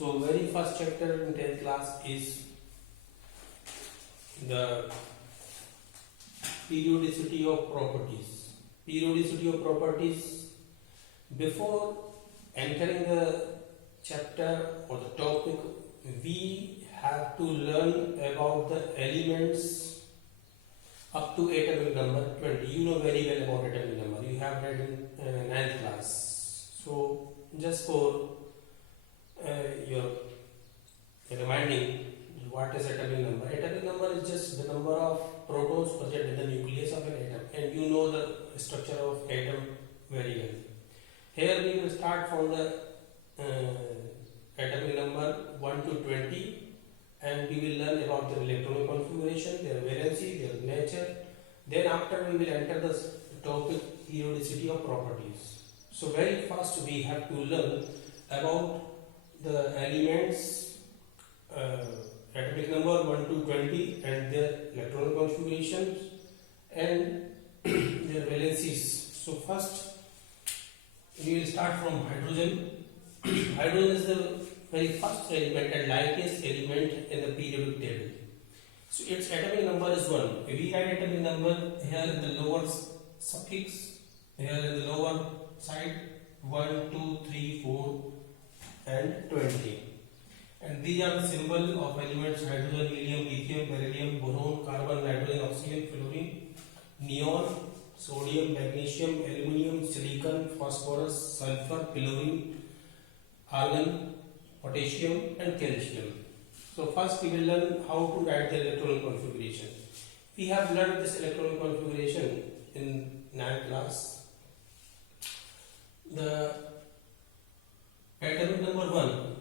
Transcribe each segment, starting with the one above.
So very first chapter in 10th class is the periodicity of properties. Periodicity of properties. Before entering the chapter or the topic, we have to learn about the elements up to atomic number 20. You know very well about atomic number. You have read in 9th class. So just for your reminding, what is atomic number? Atomic number is just the number of protons present in the nucleus of an atom, and you know the structure of atom very well. Here we will start from the atomic number 1 to 20, and we will learn about their electronic configuration, their valency, their nature. Then after we will enter the topic periodicity of properties. So very first we have to learn about the elements atomic number 1 to 20 and their electronic configurations and their valencies. So first we will start from hydrogen. Hydrogen is the very first element and lightest element in the periodic table. So its atomic number is 1. We had atomic number here in the lower suffix, here in the lower side, 1, 2, 3, 4 and 20. And these are the symbol of elements: hydrogen, helium, lithium, beryllium, boron, carbon, nitrogen, oxygen, fluorine, neon, sodium, magnesium, aluminum, silicon, phosphorus, sulfur, chlorine, argon, potassium and calcium. So first we will learn how to write the electronic configuration. We have learned this electronic configuration in 9th class. The atomic number 1,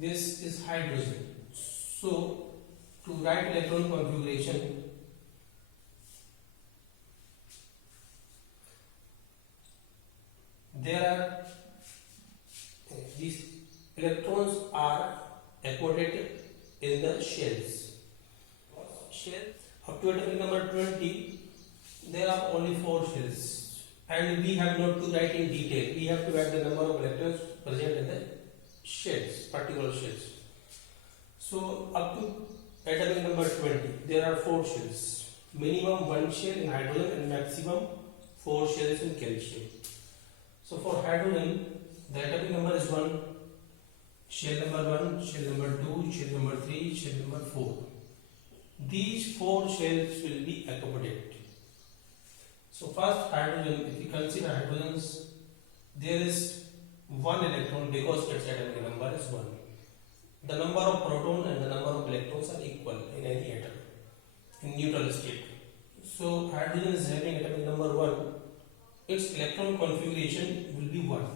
this is hydrogen. So to write electronic configuration, there are these electrons are accommodated in the shells. Up to atomic number 20, there are only 4 shells, and we have not to write in detail. We have to write the number of electrons present in the shells, particular shells. So up to atomic number 20, there are 4 shells. Minimum 1 shell in hydrogen and maximum 4 shells in calcium. So for hydrogen, the atomic number is 1. Shell number 1, shell number 2, shell number 3, shell number 4. These 4 shells will be accommodated. So first hydrogen, if you consider hydrogens, there is 1 electron because its atomic number is 1. The number of protons and the number of electrons are equal in any atom in neutral state. So hydrogen is having atomic number 1. Its electron configuration will be 1.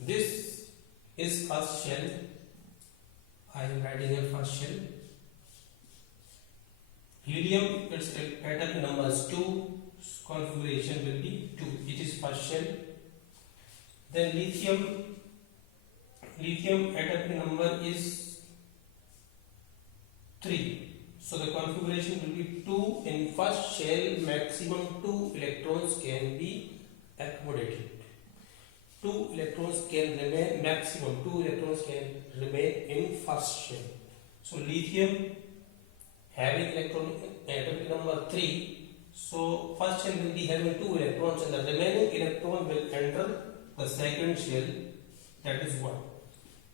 This is first shell. I am writing here first shell. Helium, its atomic number is 2. Configuration will be 2. It is first shell. Then lithium atomic number is 3. So the configuration will be 2 in first shell. Maximum 2 electrons can be accommodated. 2 electrons can remain, maximum 2 electrons can remain in first shell. So lithium having atomic number 3, so first shell will be having 2 electrons and the remaining electron will enter the second shell, that is 1.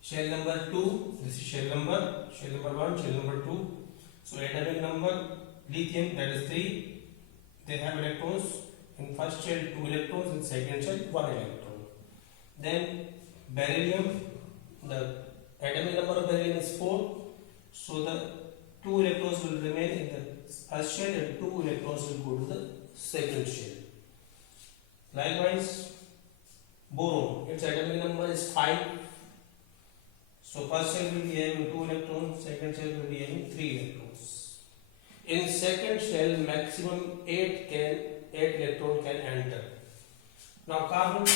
Shell number 2, this is shell number 1, shell number 2. So atomic number lithium, that is 3. They have electrons in first shell, 2 electrons, in second shell 1 electron. Then beryllium, the atomic number of beryllium is 4. So the 2 electrons will remain in the first shell and 2 electrons will go to the second shell. Likewise, boron, its atomic number is 5. So first shell will be having 2 electrons, second shell will be having 3 electrons. In second shell, maximum 8 electron can enter. Now carbon,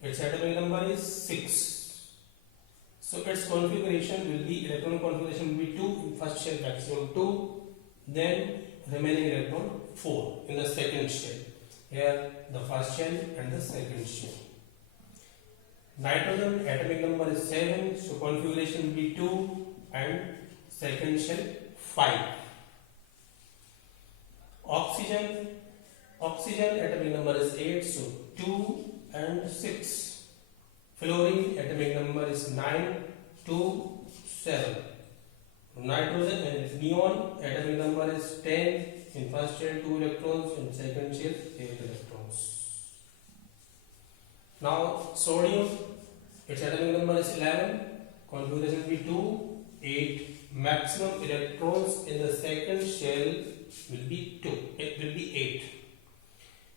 its atomic number is 6. So its configuration will be, electron configuration will be 2 in first shell, maximum 2. Then remaining electron 4 in the second shell. Here the first shell and the second shell. Nitrogen atomic number is 7, so configuration will be 2 and second shell 5. Oxygen atomic number is 8, so 2 and 6. Fluorine atomic number is 9, 2, 7. Nitrogen and neon atomic number is 10, in first shell 2 electrons, in second shell 8 electrons. Now sodium, its atomic number is 11, configuration will be 2, 8. Maximum electrons in the second shell will be 2, it will be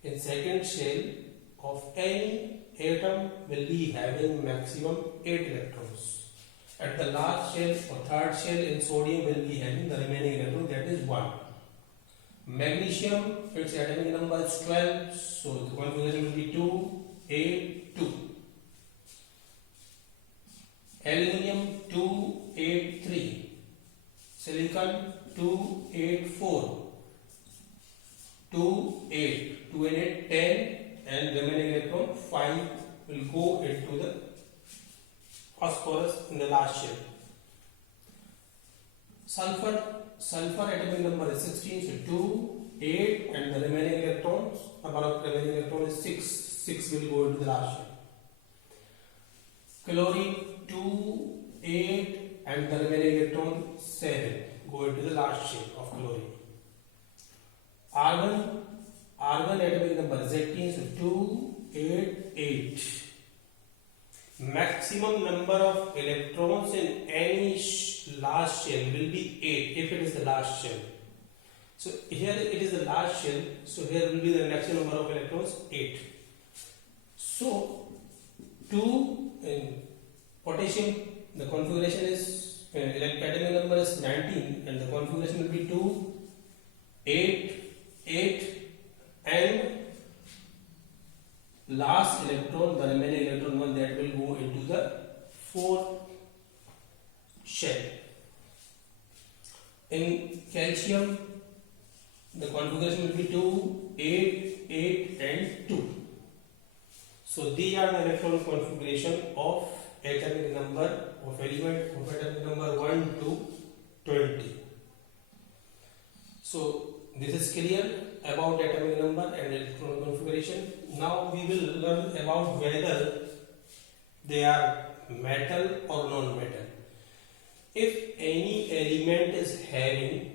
8. In second shell of any atom will be having maximum 8 electrons. At the last shell or third shell in sodium will be having the remaining electron, that is 1. Magnesium, its atomic number is 12, so the configuration will be 2, 8, 2. Aluminium 2, 8, 3. Silicon 2, 8, 4. 2, 8. 2 and 8, 10, and remaining electron 5 will go into the phosphorus in the last shell. Sulfur atomic number is 16, so 2, 8, and the remaining electrons, number of remaining electrons is 6. 6 will go into the last shell. Chlorine 2, 8, and the remaining electron 7 go into the last shell of chlorine. Argon atomic number is 18, so 2, 8, 8. Maximum number of electrons in any last shell will be 8 if it is the last shell. So here it is the last shell, so here will be the maximum number of electrons 8. So 2 in potassium, the configuration is atomic number is 19 and the configuration will be 2, 8, 8, and last electron, the remaining electron 1, that will go into the fourth shell. In calcium, the configuration will be 2, 8, 8, and 2. So these are the electron configuration of atomic number of element of atomic number 1 to 20. So this is clear about atomic number and electron configuration. Now we will learn about whether they are metal or non-metal. If any element is having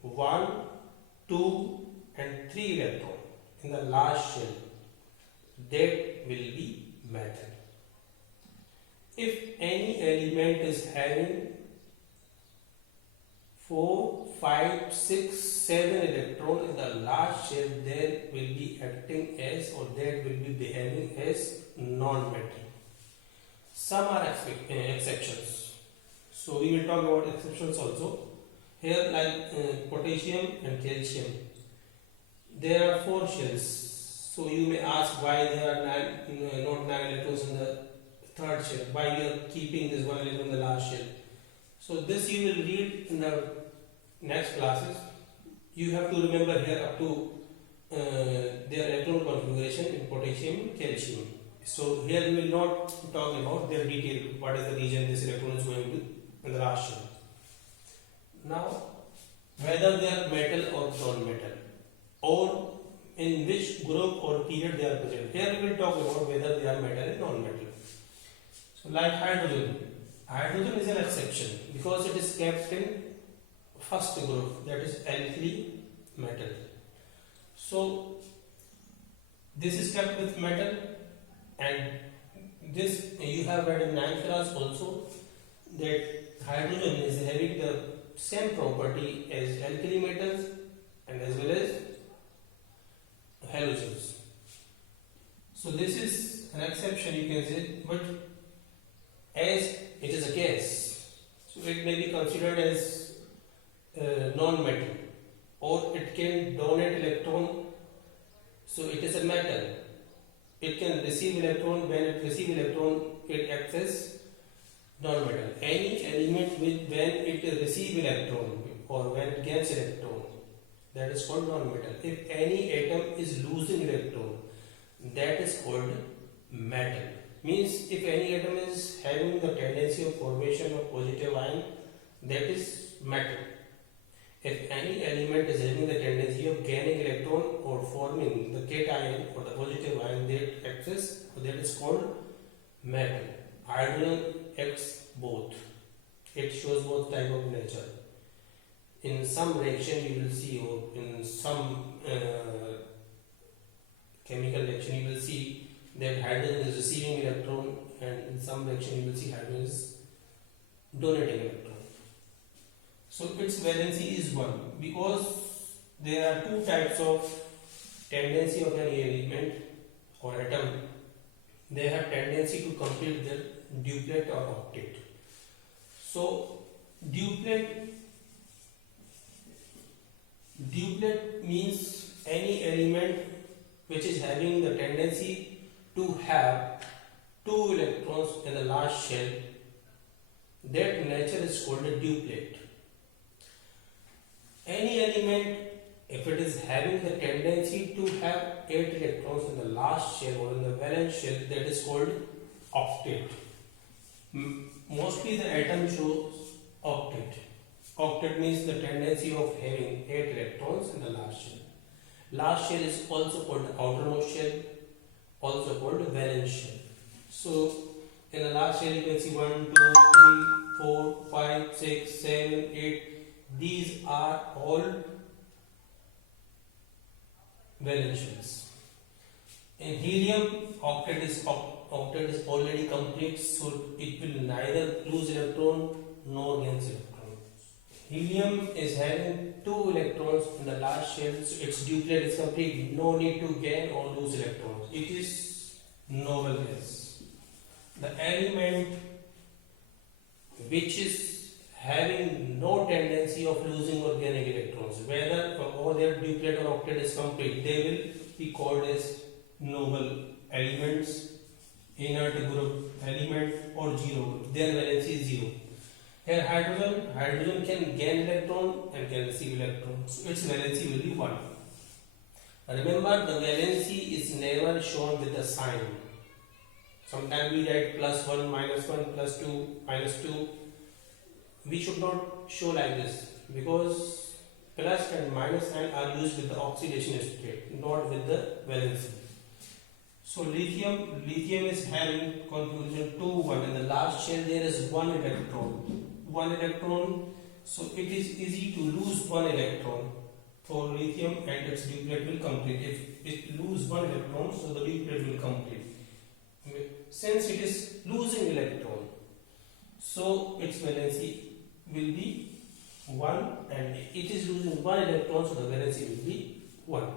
1, 2, and 3 electrons in the last shell, that will be metal. If any element is having 4, 5, 6, 7 electrons in the last shell, there will be acting as, or that will be behaving as non-metal. Some are exceptions. So we will talk about exceptions also. Here, like potassium and calcium, there are 4 shells. So you may ask why there are not 9 electrons in the third shell, why we are keeping this 1 electron in the last shell. So this you will read in the next classes. You have to remember here up to their electron configuration in potassium, calcium. So here we will not talk about their detail, what is the region this electron is going to in the last shell. Now, whether they are metal or non-metal, or in which group or period they are present. Here we will talk about whether they are metal and non-metal. So like hydrogen. Hydrogen is an exception because it is kept in first group, that is alkali metal. So this is kept with metal, and this you have read in 9th class also, that hydrogen is having the same property as alkali metals and as well as halogens. So this is an exception, you can say, but as it is a gas, so it may be considered as non-metal, or it can donate electron, so it is a metal. It can receive electron. When it receives electron, it acts as non-metal. Any element with when it receives electron or when it gets electron, that is called non-metal. If any atom is losing electron, that is called metal. Means if any atom is having the tendency of formation of positive ion, that is metal. If any element is having the tendency of gaining electron or forming the cation or the positive ion, that is called metal. Hydrogen acts both. It shows both type of nature. In some reaction you will see, or in some chemical reaction you will see that hydrogen is receiving electron, and in some reaction you will see hydrogen is donating electron. So its valency is 1, because there are two types of tendency of any element or atom. They have tendency to complete their duplet or octet. So duplet means any element which is having the tendency to have 2 electrons in the last shell. That nature is called a duplet. Any element, if it is having the tendency to have 8 electrons in the last shell or in the valence shell, that is called octet. Mostly the atom shows octet. Octet means the tendency of having 8 electrons in the last shell. Last shell is also called the outermost shell, also called the valence shell. So in the last shell you can see 1, 2, 3, 4, 5, 6, 7, 8. These are all valence shells. In helium, octet is already complete, so it will neither lose electron nor gain electron. Helium is having 2 electrons in the last shell, so its duplet is complete. No need to gain or lose electrons. It is noble gas. The element which is having no tendency of losing or gaining electrons, whether or their duplet or octet is complete, they will be called as noble elements, inert group element, or zero group. Their valency is 0. Here hydrogen can gain electron and can receive electron, so its valency will be 1. Remember, the valency is never shown with a sign. Sometimes we write +1, -1, +2, -2. We should not show like this, because plus and minus sign are used with the oxidation state, not with the valency. So lithium is having configuration 2, 1. In the last shell there is 1 electron. So it is easy to lose 1 electron for lithium, and its duplet will complete. If it loses 1 electron, so the duplet will complete. Since it is losing electron, so its valency will be 1, and it is losing 1 electron, so the valency will be 1.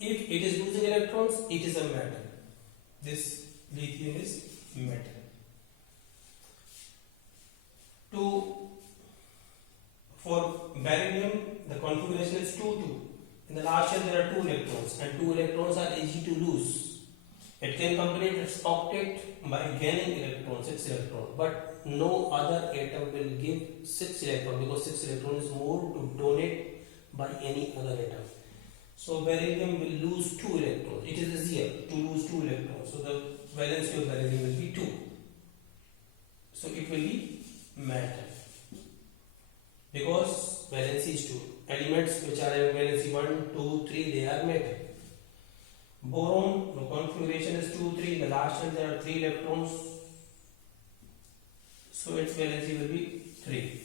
If it is losing electrons, it is a metal. This lithium is metal. For beryllium, the configuration is 2, 2. In the last shell there are 2 electrons, and 2 electrons are easy to lose. It can complete its octet by gaining electrons, 6 electrons, but no other atom will give 6 electrons, because 6 electrons is more to donate by any other atom. So beryllium will lose 2 electrons. It is easier to lose 2 electrons. So the valency of beryllium will be 2. So it will be metal, because valency is 2. Elements which are having valency 1, 2, 3, they are metal. Boron, the configuration is 2, 3. In the last shell there are 3 electrons, so its valency will be 3.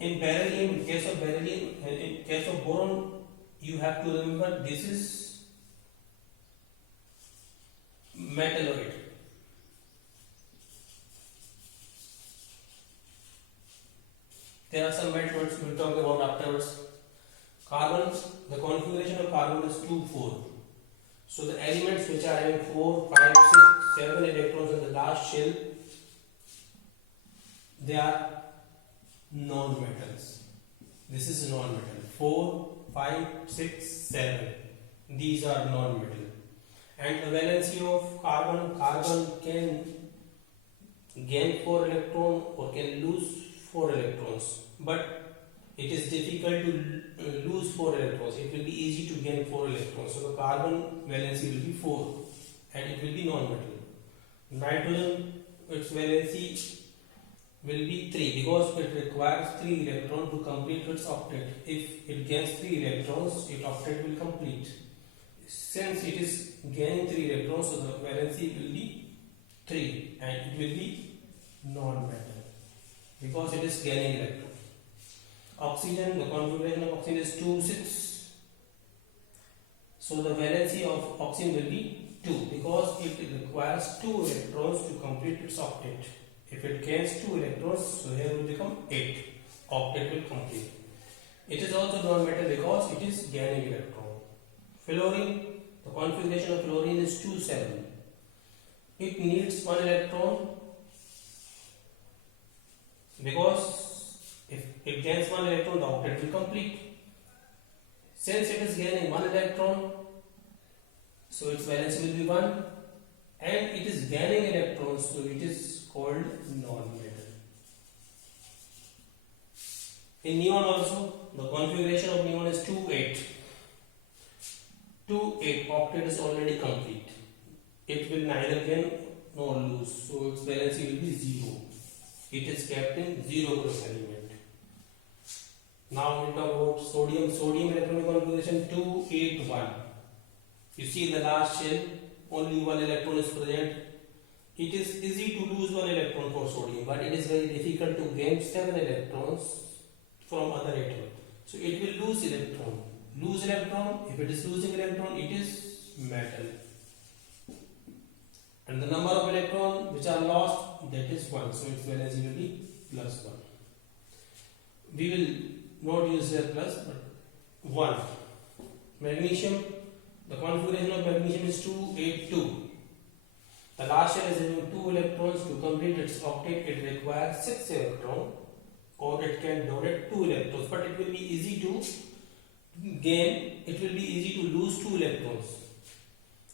In beryllium, in case of boron, you have to remember this is metalloid. There are some metalloids we will talk about afterwards. Carbon, the configuration of carbon is 2, 4. So the elements which are having 4, 5, 6, 7 electrons in the last shell, they are non-metals. This is non-metal. 4, 5, 6, 7. These are non-metal. And the valency of carbon can gain 4 electrons or can lose 4 electrons. But it is difficult to lose 4 electrons. It will be easy to gain 4 electrons. So the carbon valency will be 4. and it will be non-metal. Nitrogen, its valency will be 3 because it requires 3 electrons to complete its octet. If it gains 3 electrons, its octet will complete. Since it is gaining 3 electrons, so the valency will be 3 and it will be non-metal because it is gaining electrons. Oxygen, the configuration of oxygen is 2, 6. So the valency of oxygen will be 2 because it requires 2 electrons to complete its octet. If it gains 2 electrons, so here will become 8. Octet will complete. It is also non-metal because it is gaining electron. Fluorine, the configuration of fluorine is 2, 7. It needs 1 electron because if it gains 1 electron, the octet will complete. Since it is gaining 1 electron, so its valency will be 1 and it is gaining electrons, so it is called non-metal. In neon also, the configuration of neon is 2, 8. 2, 8, octet is already complete. It will neither gain nor lose, so its valency will be 0. It is kept in 0 group element. Now we talk about sodium. Sodium electronic configuration 2, 8, 1. You see in the last shell, only 1 electron is present. It is easy to lose 1 electron for sodium, but it is very difficult to gain 7 electrons from other atom. So it will lose electron. Lose electron, if it is losing electron, it is metal. And the number of electrons which are lost, that is 1. So its valency will be plus 1. We will not use here plus, but 1. Magnesium, the configuration of magnesium is 2, 8, 2. The last shell is having 2 electrons. To complete its octet, it requires 6 electrons, or it can donate 2 electrons, but it will be easy to gain, it will be easy to lose 2 electrons.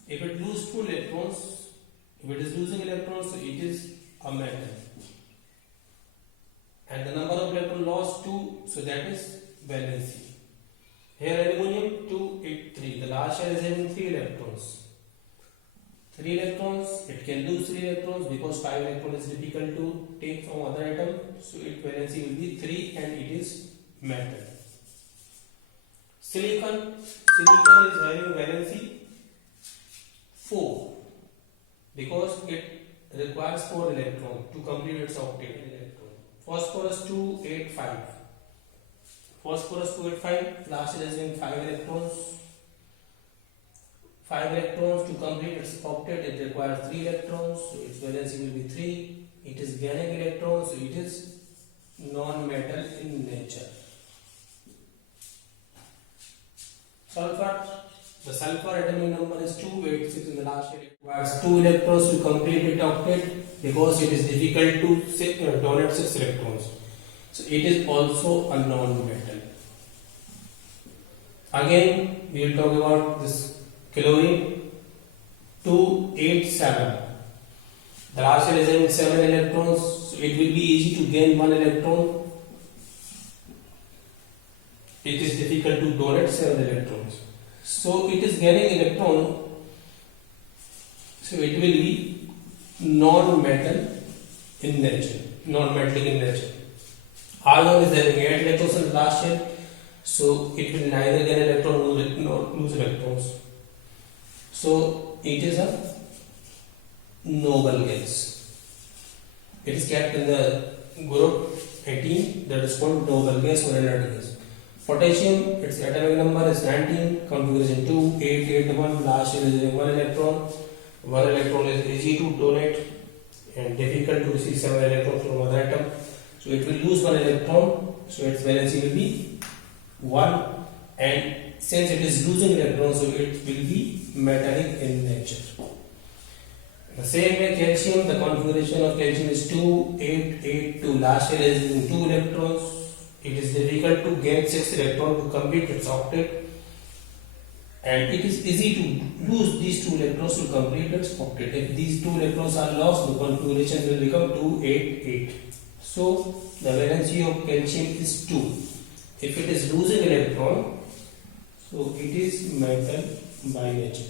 If it loses 2 electrons, if it is losing electrons, so it is a metal. And the number of electrons lost 2, so that is valency. Here aluminum 2, 8, 3. The last shell is having 3 electrons. 3 electrons, it can lose 3 electrons because 5 electrons is difficult to take from other atom. So its valency will be 3 and it is metal. Silicon is having valency 4 because it requires 4 electrons to complete its octet. Phosphorus 2, 8, 5. Phosphorus 2, 8, 5. Last is having 5 electrons. 5 electrons to complete its octet, it requires 3 electrons, so its valency will be 3. It is gaining electrons, so it is non-metal in nature. Sulfur, the sulfur atomic number is 286 in the last shell. It requires 2 electrons to complete its octet because it is difficult to donate 6 electrons. So it is also a non-metal. Again, we will talk about this chlorine 287. The last shell is having 7 electrons, so it will be easy to gain 1 electron. It is difficult to donate 7 electrons. So it is gaining electron, so it will be non-metal in nature. Non-metallic in nature. Argon is having 8 electrons in the last shell, so it will neither gain electron nor lose electrons. So it is a noble gas. It is kept in the group 18, that is called noble gas or inert gas. Potassium, its atomic number is 19, configuration 2, 8, 8, 1. Last shell is 1 electron. 1 electron is easy to donate and difficult to receive 7 electrons from other atom. So it will lose 1 electron, so its valency will be 1, and since it is losing electrons, so it will be metallic in nature. The same way calcium, the configuration of calcium is 2, 8, 8, 2. Last shell is in 2 electrons. It is difficult to gain 6 electrons to complete its octet, and it is easy to lose these 2 electrons to complete its octet. If these 2 electrons are lost, the configuration will become 2, 8, 8. So the valency of calcium is 2. If it is losing electron, so it is metal by nature.